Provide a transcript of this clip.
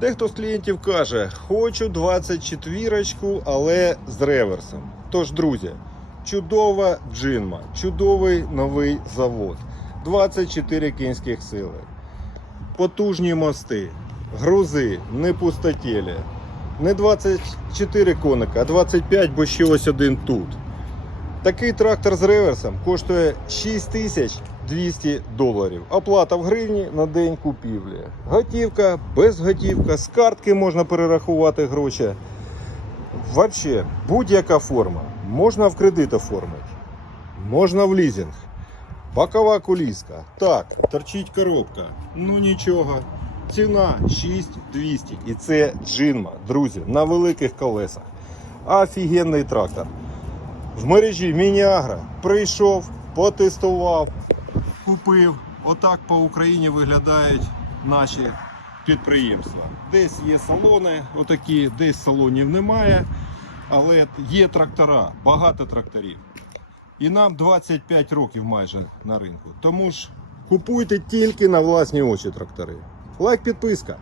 Дехто з клієнтів каже, хочу 24, ку але з реверсом. Тож, друзі, чудова джинма, чудовий новий завод, 24 кінських сили, потужні мости, грузи, не пустотілі. Не 24 коника, а 25, бо ще ось один тут. Такий трактор з реверсом коштує 6200 доларів. Оплата в гривні на день купівлі. Готівка, без готівка, з картки можна перерахувати гроші. Взагалі, будь-яка форма. Можна в кредит оформити, можна в лізинг. Бокова куліска. Так, торчить коробка. Ну нічого. Ціна 6200. І це джинма, друзі, на великих колесах. Офігенний трактор. В мережі Мініагра прийшов, потестував, купив. Отак по Україні виглядають наші підприємства. Десь є салони, отакі, десь салонів немає, але є трактора, багато тракторів. І нам 25 років майже на ринку. Тому ж купуйте тільки на власні очі трактори. Лайк, підписка.